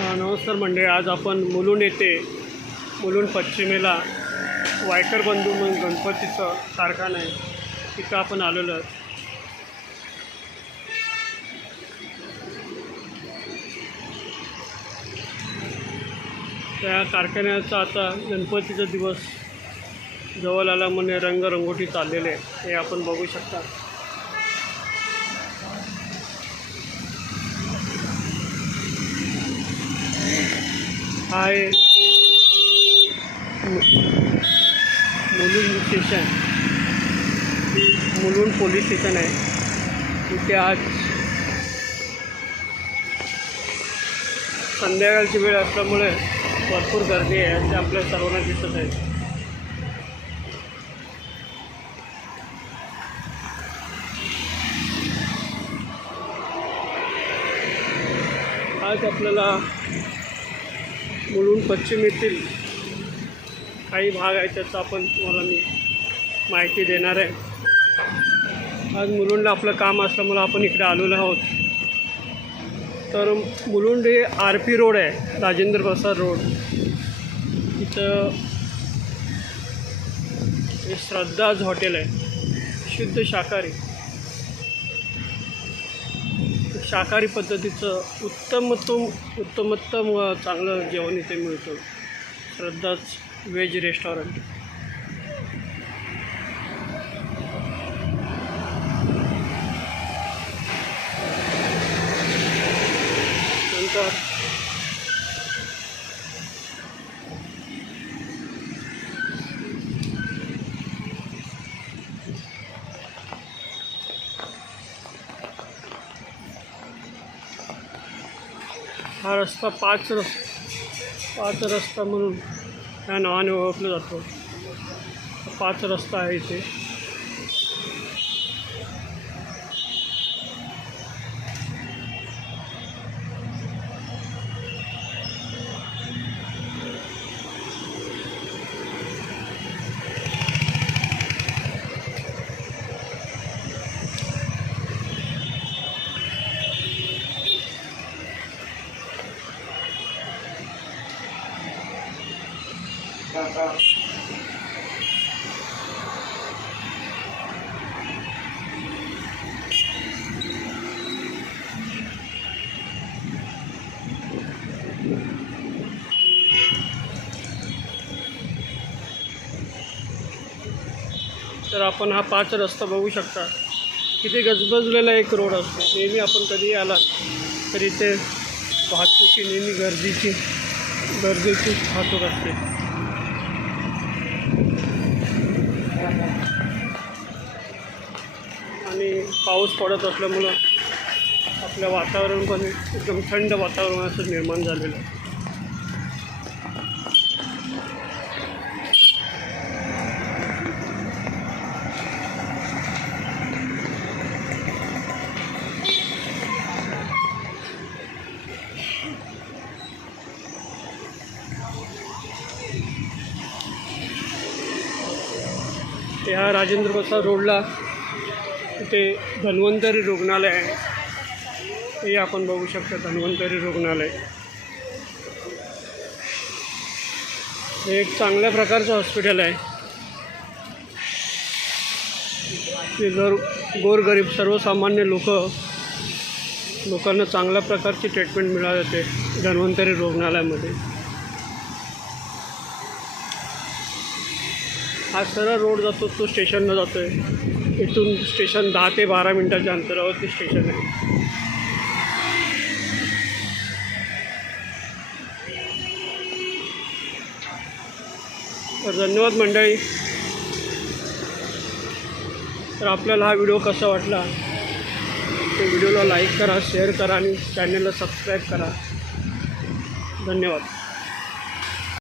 नमस्कार मंडळी आज आपण मुलुंड येथे मुलुंड पश्चिमेला वायकर बंधू म्हणून गणपतीचं कारखाना आहे. तिथं आपण आलेलो आहोत. त्या कारखान्याचा आता गणपतीचा दिवस जवळ आला म्हणजे रंगरंगोटी चाललेले आहे. हे आपण बघू शकता. Hi. Mulund station. Mulund police station आहे. तिथे आज संध्याकाळची वेळ असल्यामुळे भरपूर गर्दी आहे असे आपल्या सर्वांना दिसत आहे. आज आपल्याला मुलुंड पश्चिमेतील काही भाग आहे त्याचा आपण तुम्हाला मी माहिती देणार आहे. आज मुलुंडला आपलं काम असल्यामुळं आपण इकडे आलेलो आहोत. तर मुलुंड हे आर पी रोड आहे राजेंद्र प्रसाद रोड. इथं हे श्रद्धाज हॉटेल आहे शुद्ध शाकाहारी. शाकाहारी पद्धतीचं उत्तमतम उत्तमोत्तम चांगलं जेवण इथे मिळतं. श्रद्धाच व्हेज रेस्टॉरंट. नंतर हा रस्ता पाच रस पाच रस्ता म्हणून ह्या नावाने ओळखला जातो. पाच रस्ता आहे इथे. तर आपण हा पाच रस्ता बघू शकता. किती गजबजलेला एक रोड असतो. नेहमी आपण कधी आला तर इथे वाहतुकी नेहमी गर्दीची गर्दीची वाहतूक असते. आणि पाऊस पडत असल्यामुळं आपलं वातावरण पण एकदम थंड वातावरण असं निर्माण झालेलं आहे. ह्या राजेंद्र प्रसाद रोडला इथे धन्वंतरी रुग्णालय आहे. हे आपण बघू शकता धन्वंतरी रुग्णालय. हे एक चांगल्या प्रकारचं हॉस्पिटल आहे. ते जर गोरगरीब सर्वसामान्य लोक लोकांना चांगल्या प्रकारची ट्रीटमेंट मिळाली जाते धन्वंतरी रुग्णालयामध्ये. हा सरळ रोड जातो तो स्टेशनला जातो आहे इथून स्टेशन दहा ते बारा मिनटाच्या अंतरावरती स्टेशन आहे. तर धन्यवाद मंडळी. तर आपल्याला हा व्हिडिओ कसा वाटला? ते व्हिडिओला लाईक करा शेअर करा आणि चॅनलला सबस्क्राईब करा. धन्यवाद.